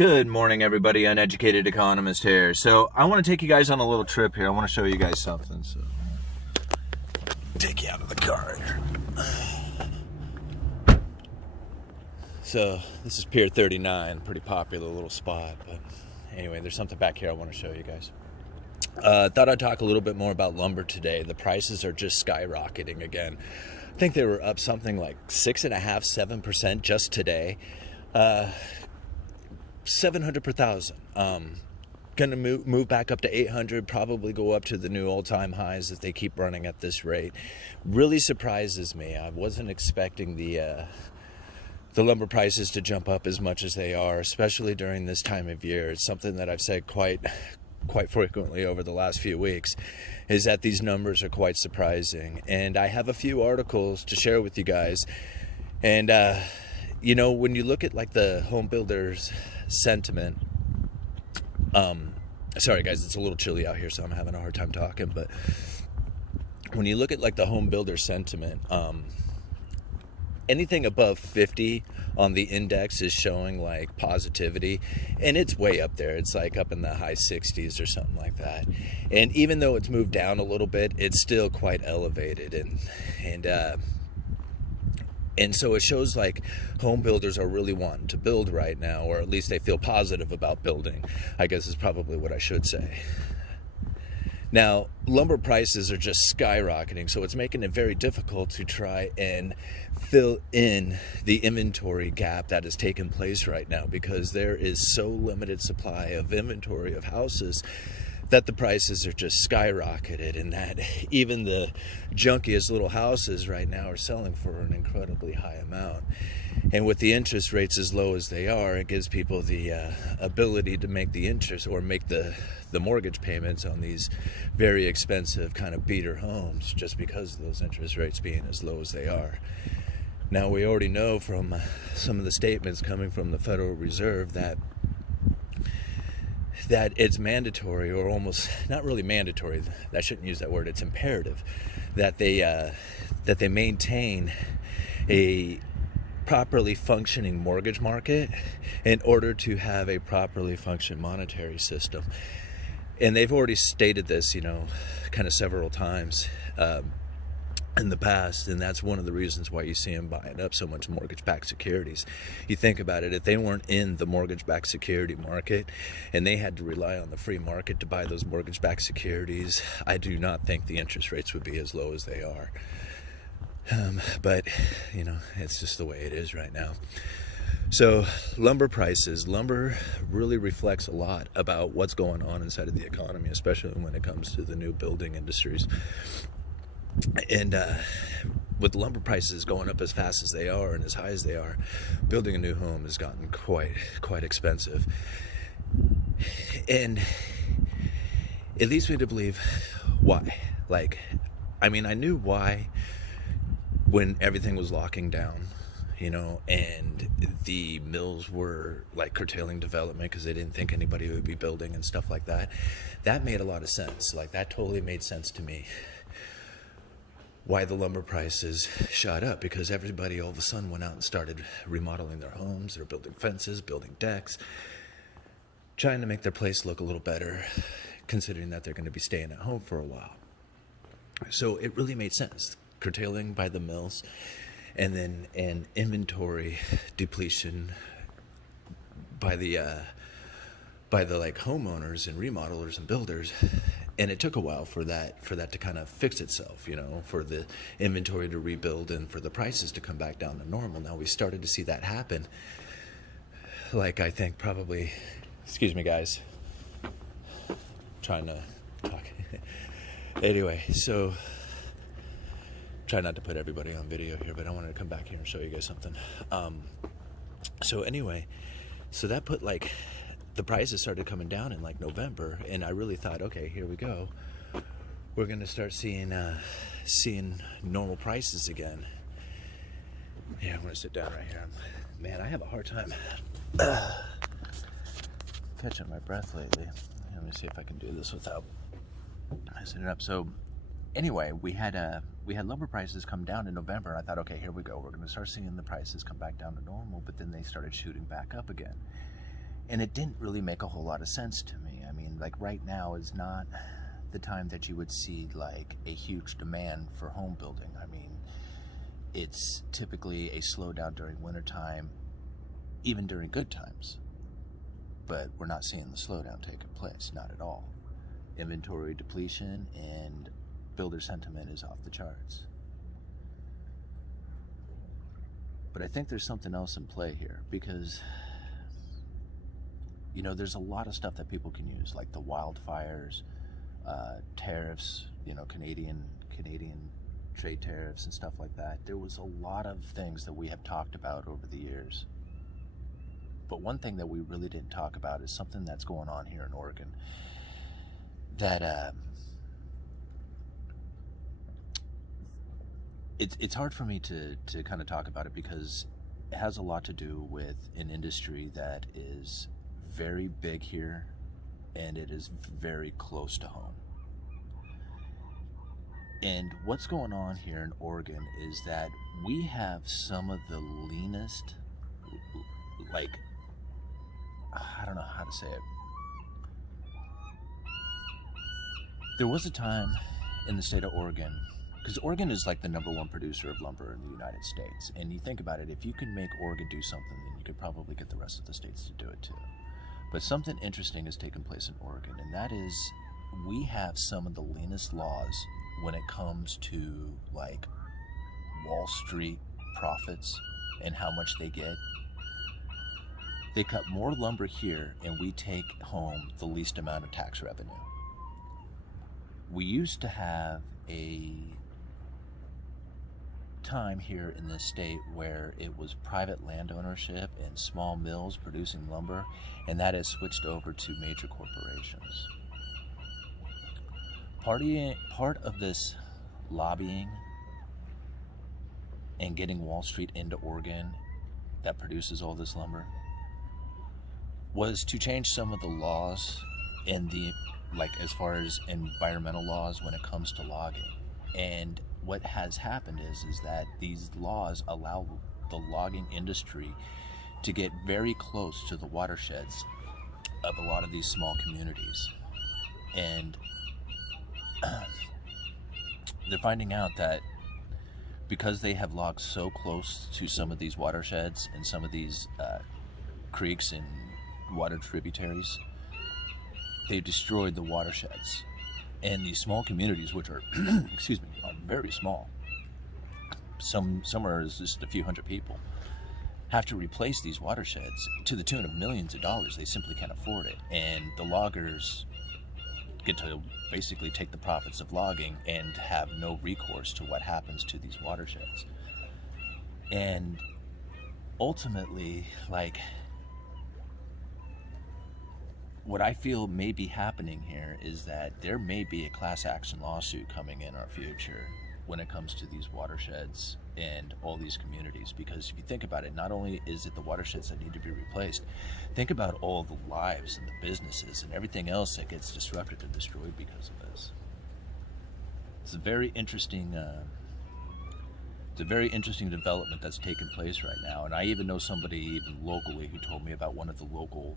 Good morning, everybody. Uneducated Economist here. So I want to take you guys on a little trip here. I want to show you guys something. So take you out of the car here. So this is Pier 39, pretty popular little spot. But anyway, there's something back here I want to show you guys. Thought I'd talk a little bit more about lumber today. The prices are just skyrocketing again. I think they were up something like 6.5–7% just today. 700 per thousand. Gonna move back up to 800, probably go up to the new all-time highs if they keep running at this rate. Really surprises me. I wasn't expecting the lumber prices to jump up as much as they are, especially during this time of year. It's something that I've said quite frequently over the last few weeks, is that these numbers are quite surprising. And I have a few articles to share with you guys. And you know, when you look at like the home builders sentiment, sorry guys, it's a little chilly out here, so I'm having a hard time talking, but when you look at like the home builder sentiment, anything above 50 on the index is showing like positivity, and it's way up there. It's like up in the high 60s or something like that. And even though it's moved down a little bit, it's still quite elevated, and so it shows like home builders are really wanting to build right now, or at least they feel positive about building, I guess is probably what I should say. Now, lumber prices are just skyrocketing, so it's making it very difficult to try and fill in the inventory gap that has taken place right now, because there is so limited supply of inventory of houses that the prices are just skyrocketed, and that even the junkiest little houses right now are selling for an incredibly high amount. And with the interest rates as low as they are, it gives people the ability to make the interest or make the mortgage payments on these very expensive kind of beater homes, just because of those interest rates being as low as they are. Now, we already know from some of the statements coming from the Federal Reserve that it's mandatory, or almost not really mandatory, I shouldn't use that word, it's imperative that they maintain a properly functioning mortgage market in order to have a properly functioning monetary system. And they've already stated this, you know, kind of several times in the past, and that's one of the reasons why you see them buying up so much mortgage-backed securities. You think about it, if they weren't in the mortgage-backed security market and they had to rely on the free market to buy those mortgage-backed securities, I do not think the interest rates would be as low as they are. But, you know, it's just the way it is right now. So lumber prices, lumber really reflects a lot about what's going on inside of the economy, especially when it comes to the new building industries. And with lumber prices going up as fast as they are and as high as they are, building a new home has gotten quite expensive. And it leads me to believe why. Like, I mean, I knew why when everything was locking down, you know, and the mills were like curtailing development because they didn't think anybody would be building and stuff like that. That made a lot of sense. Like, that totally made sense to me. Why the lumber prices shot up, because everybody all of a sudden went out and started remodeling their homes. They're building fences, building decks, trying to make their place look a little better, considering that they're going to be staying at home for a while. So it really made sense. Curtailing by the mills, and then an inventory depletion by the like homeowners and remodelers and builders. And it took a while for that to kind of fix itself, you know, for the inventory to rebuild and for the prices to come back down to normal. Now we started to see that happen. Like, I think probably, excuse me guys, trying to talk. Anyway, so try not to put everybody on video here, but I wanted to come back here and show you guys something. So anyway, so that put like, the prices started coming down in like November, and I really thought, okay, here we go. We're going to start seeing normal prices again. Yeah, I'm going to sit down right here. Man, I have a hard time catching my breath lately. Let me see if I can do this without messing it up. So anyway, we had lumber prices come down in November. I thought, okay, here we go. We're going to start seeing the prices come back down to normal, but then they started shooting back up again. And it didn't really make a whole lot of sense to me. I mean, like right now is not the time that you would see like a huge demand for home building. I mean, it's typically a slowdown during wintertime, even during good times. But we're not seeing the slowdown taking place, not at all. Inventory depletion and builder sentiment is off the charts. But I think there's something else in play here, because you know, there's a lot of stuff that people can use, like the wildfires, tariffs, you know, Canadian trade tariffs and stuff like that. There was a lot of things that we have talked about over the years. But one thing that we really didn't talk about is something that's going on here in Oregon that it's hard for me to kind of talk about it, because it has a lot to do with an industry that is very big here, and it is very close to home. And what's going on here in Oregon is that we have some of the leanest, like, I don't know how to say it. There was a time in the state of Oregon, because Oregon is like the #1 producer of lumber in the United States. And you think about it, if you can make Oregon do something, then you could probably get the rest of the states to do it too. But something interesting has taken place in Oregon, and that is we have some of the leanest laws when it comes to like Wallstreet profits and how much they get. They cut more lumber here, and we take home the least amount of tax revenue. We used to have a time here in this state where it was private land ownership and small mills producing lumber, and that has switched over to major corporations. Part of this lobbying and getting Wallstreet into Oregon that produces all this lumber was to change some of the laws in the, like, as far as environmental laws when it comes to logging. And what has happened is that these laws allow the logging industry to get very close to the watersheds of a lot of these small communities. And they're finding out that because they have logged so close to some of these watersheds and some of these creeks and water tributaries, they've destroyed the watersheds. And these small communities, which are, excuse me, are very small, some are just a few hundred people, have to replace these watersheds to the tune of millions of dollars. They simply can't afford it. And the loggers get to basically take the profits of logging and have no recourse to what happens to these watersheds. And ultimately, like, what I feel may be happening here is that there may be a class action lawsuit coming in our future when it comes to these watersheds and all these communities. Because if you think about it, not only is it the watersheds that need to be replaced, think about all the lives and the businesses and everything else that gets disrupted and destroyed because of this. It's a very interesting development that's taken place right now. And I even know somebody even locally who told me about one of the local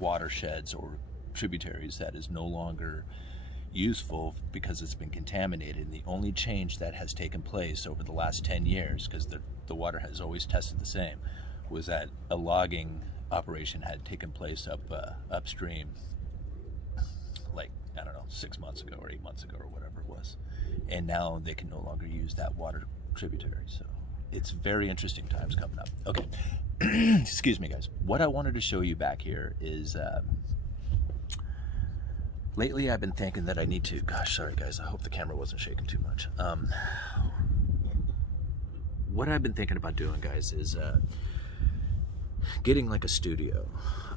watersheds or tributaries that is no longer useful because it's been contaminated. And the only change that has taken place over the last 10 years, because the water has always tested the same, was that a logging operation had taken place upstream, like, I don't know, 6 months ago or 8 months ago or whatever it was. And now they can no longer use that water tributary. So it's very interesting times coming up. Okay. Excuse me, guys. What I wanted to show you back here is lately I've been thinking that I need to, gosh, sorry guys, I hope the camera wasn't shaking too much. What I've been thinking about doing, guys, is getting like a studio.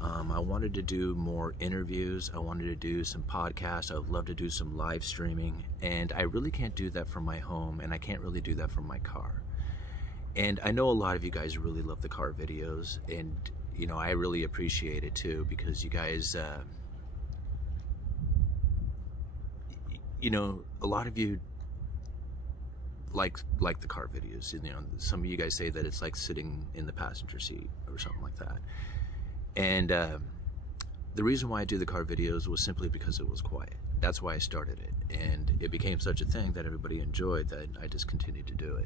I wanted to do more interviews. I wanted to do some podcasts. I would love to do some live streaming, and I really can't do that from my home, and I can't really do that from my car. And I know a lot of you guys really love the car videos, and you know, I really appreciate it too, because you guys you know, a lot of you like the car videos. You know, some of you guys say that it's like sitting in the passenger seat or something like that. And the reason why I do the car videos was simply because it was quiet. That's why I started it. And it became such a thing that everybody enjoyed that I just continued to do it.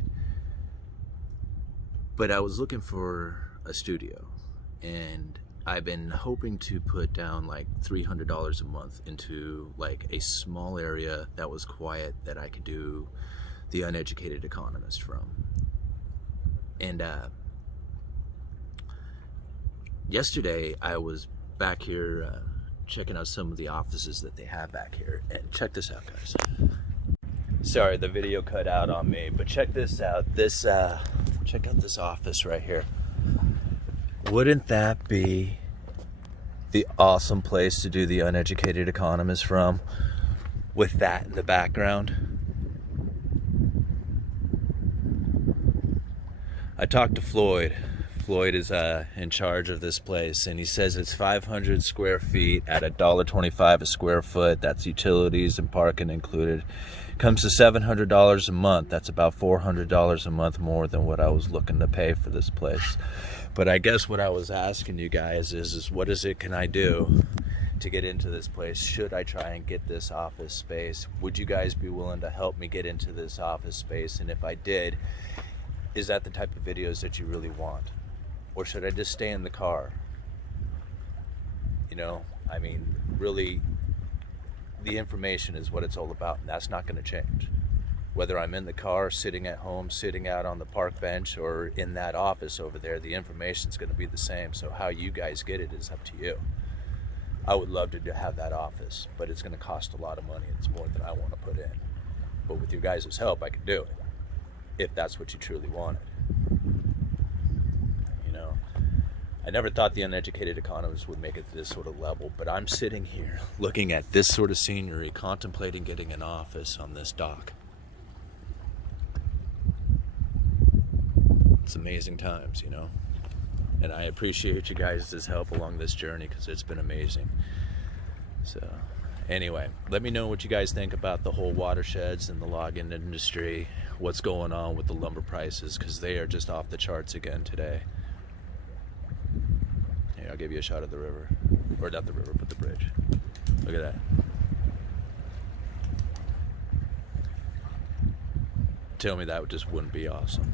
But I was looking for a studio, and I've been hoping to put down like $300 a month into like a small area that was quiet that I could do the Uneducated Economist from. And yesterday I was back here checking out some of the offices that they have back here, and check this out, guys. Sorry, the video cut out on me, but check this out. Check out this office right here. Wouldn't that be the awesome place to do the Uneducated Economist from, with that in the background? I talked to Floyd. Floyd is in charge of this place, and he says it's 500 square feet at $1.25 a square foot. That's utilities and parking included. Comes to $700 a month. That's about $400 a month more than what I was looking to pay for this place. But I guess what I was asking you guys is what can I do to get into this place? Should I try and get this office space? Would you guys be willing to help me get into this office space? And if I did, is that the type of videos that you really want? Or should I just stay in the car? You know, I mean, really, the information is what it's all about, and that's not going to change. Whether I'm in the car, sitting at home, sitting out on the park bench, or in that office over there, the information's going to be the same. So how you guys get it is up to you. I would love to have that office, but it's going to cost a lot of money. It's more than I want to put in. But with your guys' help, I can do it, if that's what you truly wanted. You know, I never thought the Uneducated Economist would make it to this sort of level, but I'm sitting here looking at this sort of scenery, contemplating getting an office on this dock. It's amazing times, you know, and I appreciate you guys' help along this journey, because it's been amazing. So anyway, let me know what you guys think about the whole watersheds and the logging industry, what's going on with the lumber prices, because they are just off the charts again today. Here, I'll give you a shot of the river, or not the river, but the bridge. Look at that. Tell me that just wouldn't be awesome.